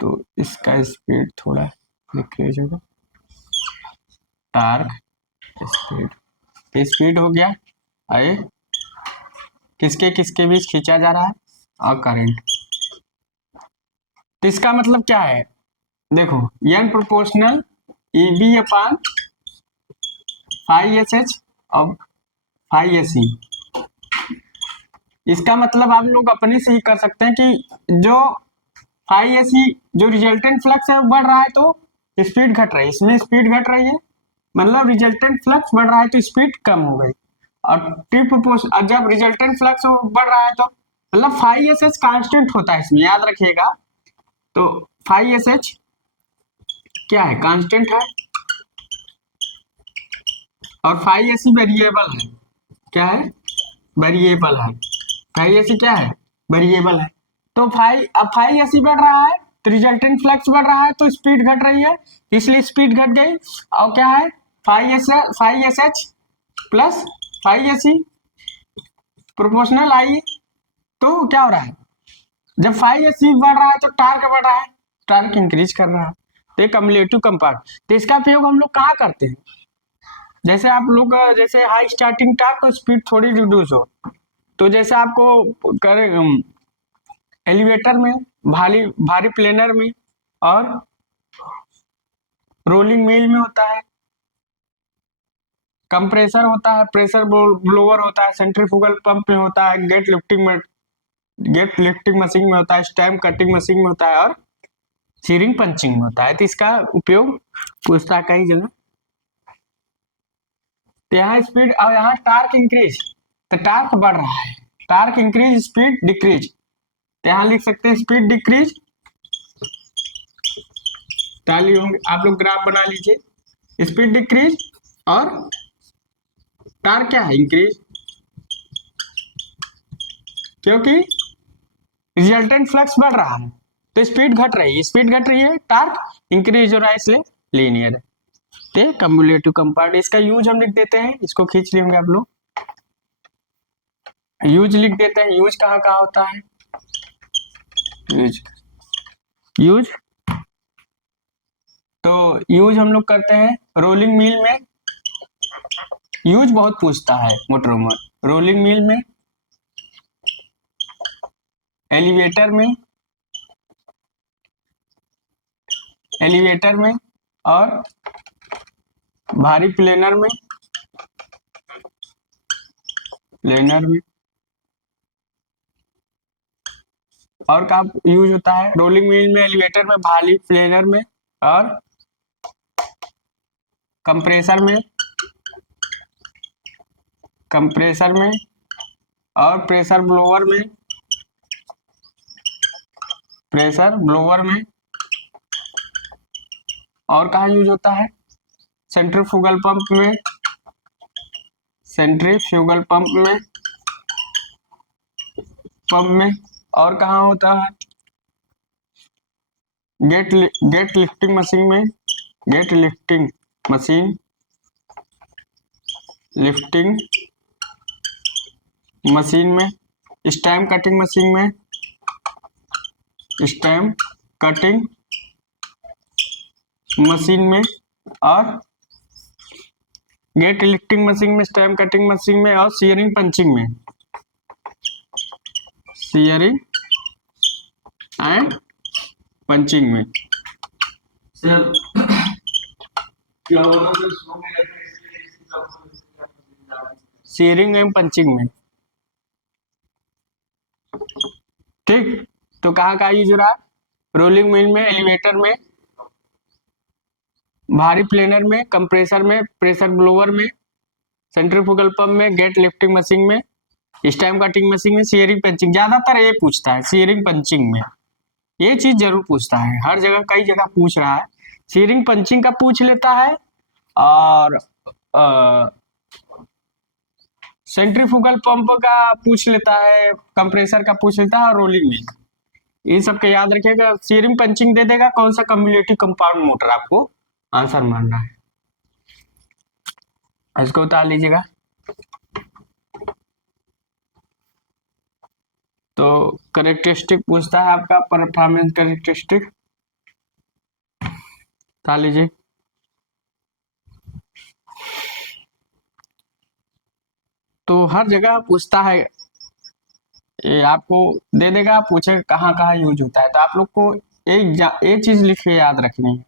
तो इसका स्पीड थोड़ा डिक्रीज होगा, टार्क स्पीड, स्पीड हो गया, आए किसके किसके बीच खींचा जा रहा है और करंट। तो इसका मतलब क्या है, देखो n प्रोपोर्शनल EB अपान फाई SH और फाई SE। इसका मतलब आप लोग अपने से ही कर सकते हैं कि जो फाई SE जो रिजल्टेंट फ्लक्स है वो बढ़ रहा है तो स्पीड घट रही है, इसमें स्पीड घट रही है, मतलब रिजल्टेंट फ्लक्स बढ़ रहा है तो स्पीड कम हो गई। और टी प्रोपोर्शन जब रिजल्टेंट फ्लक्स बढ़ रहा है तो मतलब फाई SH कांस्टेंट होता है, इसमें याद रखिएगा। तो फाई SH क्या है, कांस्टेंट है, और फाई SE वेरिएबल है। क्या है, वेरिएबल है। फाई SE क्या है, वेरिएबल है। तो अब फाई SE बढ़ रहा है तो रिजल्टेंट फ्लक्स बढ़ रहा है तो स्पीड घट रही है, इसलिए स्पीड घट गई। और क्या है, phi SH plus phi SE proportional आई। तो क्या हो रहा है, जब फाई SE बढ़ रहा है तो टार्क बढ़ रहा है, टार्क इंक्रीज कर रहा है। तो ये कम्युलेटिव कंपाउंड, तो इसका उपयोग हम लोग कहाँ करते हैं, जैसे आप लोग जैसे हाई स्टार्टिंग टार्क तो स्पीड थोड़ी रिड्यूस हो, तो जैसे आपको करें एलिवेटर में, भारी भारी प्लेनर में और रोलिंग मिल में होता है, कंप्रेसर होता है, प्रेशर ब्लोअर होता है, सेंट्रीफ्यूगल पंप में होता है, गेट लिफ्टिंग मशीन में होता है, स्टैम्प कटिंग मशीन में होता है और सीरिंग पंचिंग में होता है। तो इसका उपयोग पूछता है कई जगह। तो यहाँ स्पीड और यहाँ टार्क इंक्रीज, तो टार्क बढ़ रहा है, टार्क इंक्रीज स्पीड डिक्रीज, तो यहाँ लिख सकते हैं स्पीड डिक्रीज। ताली होंगे, आप लोग ग्राफ बना लीजिए, स्पीड डिक्रीज और टार्क क्या है, इंक्रीज, क्योंकि रिजल्टेंट फ्लक्स बढ़ रहा है तो स्पीड घट रही है, स्पीड घट रही है, टार्क इंक्रीज हो रहा है, इसलिए लीनियर है। तो कम्युलेटिव कंपाउंड, इसका यूज हम लिख देते हैं, इसको खींच लेंगे आप लोग, यूज लिख देते हैं। यूज कहाँ कहाँ होता है, यूज यूज तो यूज हम लोग करते हैं रोलिंग मिल में, यूज बहुत पूछता है मोटरों में, रोलिंग मिल में, एलिवेटर में, और भारी प्लेनर में, और का यूज होता है रोलिंग मिल में, एलिवेटर में, भारी प्लेनर में और कंप्रेसर में और प्रेशर ब्लोअर में प्रेशर ब्लोअर में, और कहाँ यूज होता है, सेंट्रीफ्यूगल पंप में, सेंट्रीफ्यूगल पंप में, और कहाँ होता है, गेट लिफ्टिंग मशीन में, गेट लिफ्टिंग मशीन में, स्टैम्प कटिंग मशीन में, स्टैम्प कटिंग मशीन में, और गेट लिफ्टिंग मशीन में, स्टैम्प कटिंग मशीन में, और सीयरिंग पंचिंग में, सीयरिंग एंड पंचिंग में। सर क्या होगा सर, सीयरिंग एंड पंचिंग में। ठीक, तो कहाँ कहाँ यूज हो रहा है, रोलिंग मिल में, एलिवेटर में, भारी प्लेनर में, कंप्रेसर में, प्रेशर ब्लोअर में, सेंट्रीफ्यूगल पंप में, गेट लिफ्टिंग मशीन में, स्टैम्प कटिंग मशीन में, सीयरिंग पंचिंग। ज्यादातर ये पूछता है सीयरिंग पंचिंग में, ये चीज जरूर पूछता है, हर जगह कई जगह पूछ रहा है। सीयरिंग पंचिंग का पूछ लेता है, और सेंट्रीफ्यूगल पंप का पूछ लेता है, कंप्रेसर का पूछ लेता है, और रोलिंग मिल। इन सब के याद रखिएगा। सीयरिंग पंचिंग दे देगा कौन सा कम्युलेटिव कंपाउंड मोटर, आपको आंसर मानना है, इसको उतार लीजिएगा। तो करेक्टरिस्टिक पूछता है आपका, परफॉर्मेंस करेक्टरिस्टिक, उतार लीजिए। तो हर जगह पूछता है, ये आपको दे देगा, पूछे कहाँ कहाँ यूज होता है, तो आप लोग को एक चीज लिख के याद रखनी है।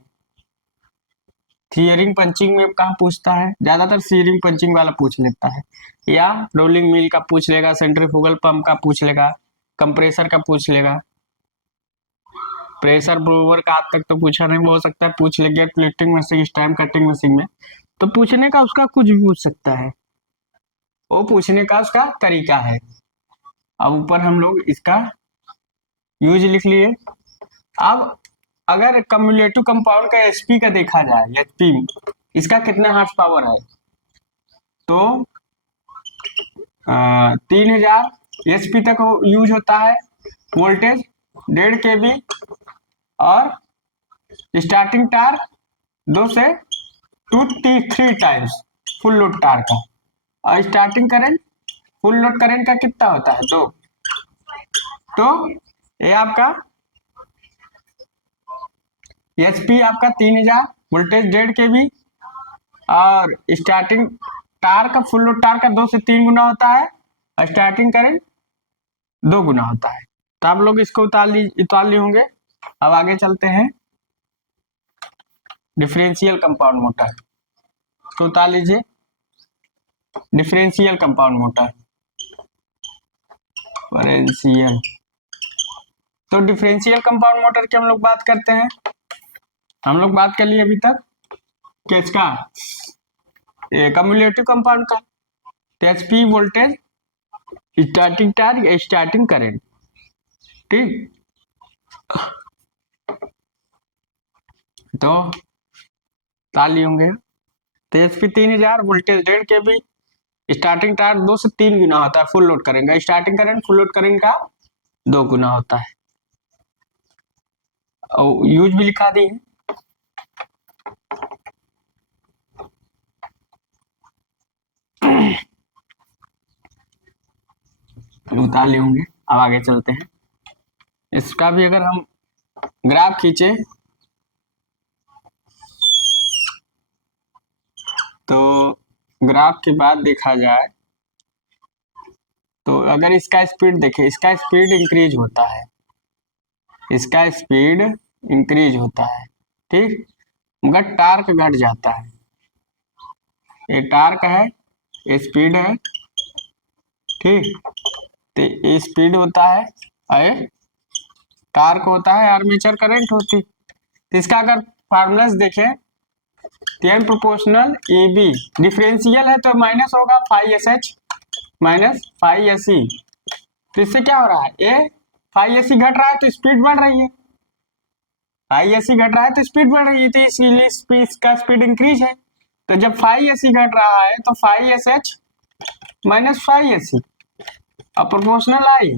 सीयरिंग पंचिंग में कहाँ पूछता है, ज्यादातर सीयरिंग पंचिंग वाला पूछ लेता है, या रोलिंग मिल का पूछ लेगा, सेंट्रीफ्यूगल पंप का पूछ लेगा, कंप्रेसर का पूछ लेगा, प्रेशर ब्लोअर का आज तक तो पूछा नहीं, हो सकता है पूछ ले, gate lifting machine, stamp cutting machine में तो पूछने का उसका कुछ भी पूछ सकता है, वो पूछने का उसका तरीका है। अब ऊपर हम लोग इसका यूज लिख लिए। अब अगर कम्युलेटिव कंपाउंड का एचपी का देखा जाए, एचपी इसका कितना हार्स पावर है, तो 3000 एचपी तक यूज होता है, वोल्टेज 1.5 kV, और स्टार्टिंग टार्क 2 से 3 टाइम्स फुल लोड टार्क का, और starting current full load current का कितना होता है, 2। तो ये आपका एचपी आपका 3000, वोल्टेज 1.5 kV, और स्टार्टिंग टार्क का, फुल लोड टार्क का 2 से 3 गुना होता है, और स्टार्टिंग करंट 2 गुना होता है। तो आप लोग इसको उतार लिए होंगे। अब आगे चलते हैं, डिफरेंशियल कंपाउंड मोटर, तो उतार लीजिए। डिफरेंशियल कंपाउंड मोटर, डिफरेंशियल, तो डिफरेंशियल कंपाउंड मोटर की हम लोग बात करते हैं। हम लोग बात कर लिए अभी तक किसका, कम्युलेटिव कंपाउंड का, एचपी, वोल्टेज, स्टार्टिंग टार्क या स्टार्टिंग करंट, ठीक। तो ताली होंगे, तो HP 3000, voltage 1.5 kV, starting torque 2 से 3 गुना होता है फुल लोड करेंगे, starting current full load current का 2 गुना होता है, और यूज भी लिखा दी है। उतार लिए होंगे। अब आगे चलते हैं, इसका भी अगर हम ग्राफ खींचे तो ग्राफ के बाद देखा जाए तो अगर इसका स्पीड देखें, इसका स्पीड इंक्रीज होता है, इसका स्पीड इंक्रीज होता है, ठीक, मगर टार्क घट जाता है। ये टार्क है, ये स्पीड है, ठीक, तो ये स्पीड होता है, और टार्क होता है, आर्मेचर करंट होती। तो इसका अगर फार्मूलास देखें, n proportional A B, differential है तो माइनस होगा 5SH माइनस 5SE। तो इससे क्या हो रहा है, ये 5SE घट रहा है तो स्पीड बढ़ रही है, फाइव एस सी घट रहा है तो स्पीड बढ़ रही है, तो इसीलिए इसका स्पीड इंक्रीज है। तो जब फाइव एस सी घट रहा है तो phi S H minus phi S C और प्रोपोर्शनल आई,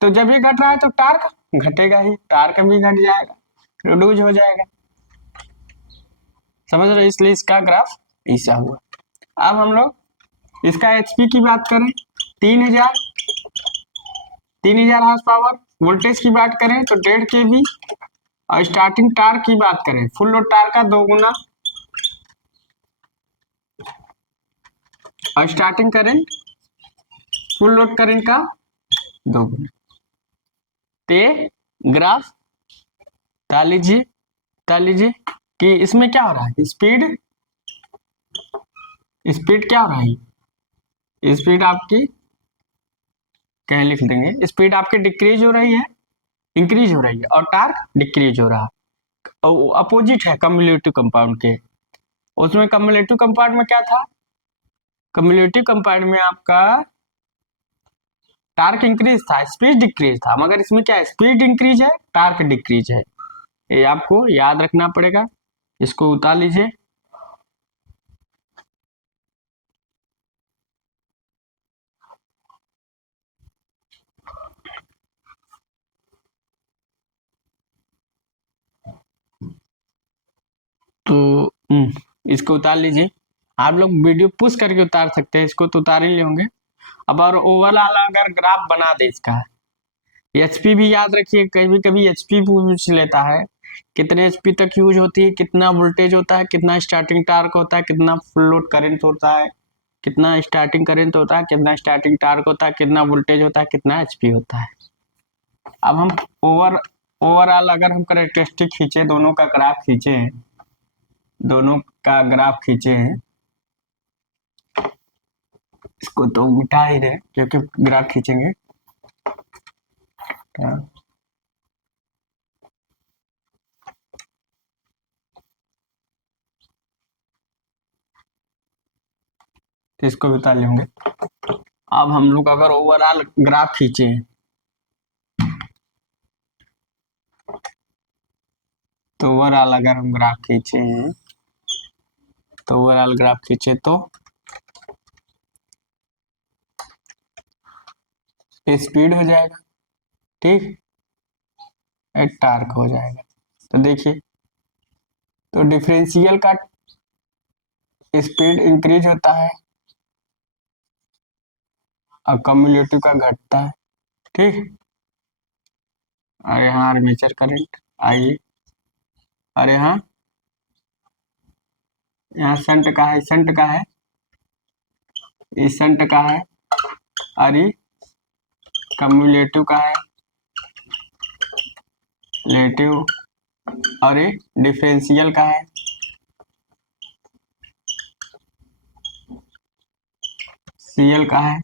तो जब ये घट रहा है तो टार्क घटेगा ही, टार्क भी घट जाएगा, रिड्यूज हो जाएगा। समझ रहे हो, इसलिए इसका ग्राफ ऐसा हुआ। अब हम लोग इसका एचपी की बात करें, 3000 हार्स पावर। वोल्टेज की बात करें तो 1.5 kV और स्टार्टिंग टार्क की बात करें, फुल लोड टार्क का 2 गुना और starting current full load current का 2 गुना। ते ग्राफ डाल लीजिए कि इसमें क्या हो रहा है, स्पीड क्या हो रहा है, स्पीड आपकी कहीं लिख देंगे, स्पीड आपकी डिक्रीज हो रही है, इंक्रीज हो रही है, और टार्क डिक्रीज हो रहा है। अपोजिट है कम्युलेटिव कंपाउंड के। उसमें कम्युलेटिव कंपाउंड में क्या था, कम्युलेटिव कंपाउंड में आपका टार्क इंक्रीज था, स्पीड डिक्रीज था, मगर इसमें क्या है, स्पीड इंक्रीज है, टार्क डिक्रीज है। ये आपको याद रखना पड़ेगा, इसको उतार लीजिए। तो इसको उतार लीजिए। आप लोग वीडियो पुश करके उतार सकते हैं, इसको तो उतार ही होंगे। अब और ओवरऑल अगर ग्राफ बना दे इसका, एचपी भी याद रखिए, कभी कभी एचपी पूछ लेता है, कितने एचपी तक यूज होती है, कितना वोल्टेज होता है, कितना स्टार्टिंग टार्क होता है, कितना फुल लोड करंट होता है, कितना स्टार्टिंग करंट होता है, कितना स्टार्टिंग टार्क होता है, कितना वोल्टेज होता है, कितना एचपी होता है। अब हम ओवरऑल अगर हम कैरेक्टरिस्टिक खींचे, दोनों का ग्राफ खींचे, इसको तो मिटा ही रहे क्योंकि ग्राफ खींचेंगे। तो इसको भी उतार लेंगे। अब हम लोग अगर ओवरऑल ग्राफ खींचे, तो ओवरऑल अगर हम ग्राफ खींचे तो स्पीड हो जाएगा, ठीक, टार्क हो जाएगा। तो देखिए, तो डिफरेंशियल का स्पीड इंक्रीज होता है और कम्युलेटिव का घटता है, ठीक। और यहाँ आर्मेचर करंट आइए, और यहाँ शंट का है, ये शंट का है, और ये कम्युलेटिव का है, और ये डिफरेंशियल का है, सीएल का है,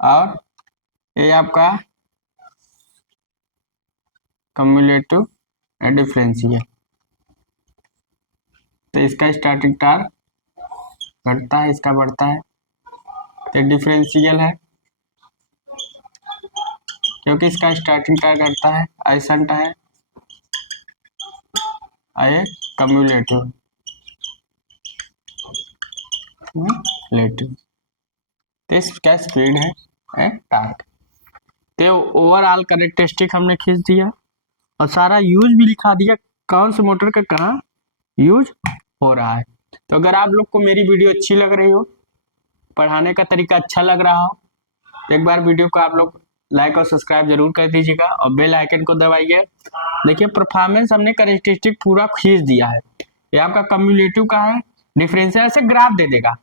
और ये आपका कम्युलेटिव डिफरेंशियल। तो इसका स्टार्टिंग टार्क घटता है, इसका बढ़ता है, तो डिफरेंशियल है क्योंकि इसका स्टार्टिंग टार्क घटता है, आइसेंट है, आए कम्युलेटिव तो इसका स्पीड है टार्क। तो ओवरऑल कैरेक्टरिस्टिक हमने खींच दिया और सारा यूज भी लिखा दिया, कौन से मोटर का कहाँ यूज हो रहा है। तो अगर आप लोग को मेरी वीडियो अच्छी लग रही हो, पढ़ाने का तरीका अच्छा लग रहा हो, तो एक बार वीडियो को आप लोग लाइक और सब्सक्राइब जरूर कर दीजिएगा और बेल आइकन को दबाइए। देखिए, परफॉर्मेंस हमने कैरेक्टरिस्टिक पूरा खींच दिया है। ये आपका कम्युलेटिव का है, डिफरेंशियल से ग्राफ दे देगा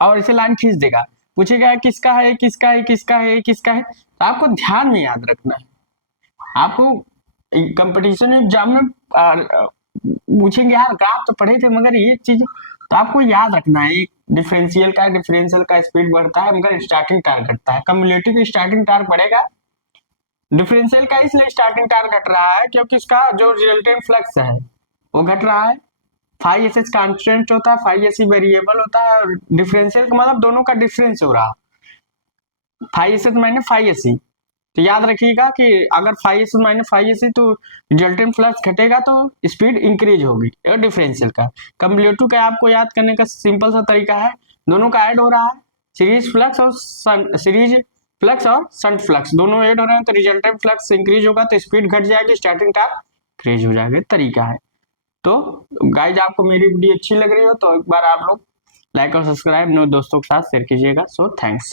और इसे लाइन खींच देगा, पूछेगा किसका है, किसका है, किसका है, किसका है। तो आपको ध्यान में याद रखना है, आपको कंपटीशन एग्जाम में पूछेंगे यार ग्राफ तो पढ़े थे मगर ये चीज, तो आपको याद रखना है, डिफरेंशियल का स्पीड बढ़ता है मगर स्टार्टिंग टार्क घटता है। कम्युलेटिव की स्टार्टिंग टार्क बढ़ेगा, डिफरेंशियल का इसलिए स्टार्टिंग टार्क घट रहा है क्योंकि इसका जो रिजल्टेंट फ्लक्स है वो घट रहा है। फाइव एस एच कॉन्स्टेंट होता है, फाइव एस वेरिएबल होता है, और डिफरेंशियल का मतलब दोनों का डिफरेंस हो रहा है, five S H minus phi S तो याद रखिएगा कि अगर 5AC माइनस 5AC तो रिजल्टेंट फ्लक्स घटेगा तो स्पीड इंक्रीज होगी, और डिफरेंशियल का कम्युलेटिव का आपको याद करने का सिंपल सा तरीका है, दोनों का ऐड हो रहा है, सीरीज फ्लक्स और सीरीज फ्लक्स और शंट फ्लक्स दोनों ऐड हो रहे हैं, तो रिजल्टेंट फ्लक्स इंक्रीज होगा तो स्पीड घट जाएगी, स्टार्टिंग टार्क इंक्रीज हो जाएगा, तरीका है। तो गाइज आपको मेरी वीडियो अच्छी लग रही हो तो एक बार आप लोग लाइक और सब्सक्राइब अपने दोस्तों के साथ शेयर कीजिएगा। So thanks.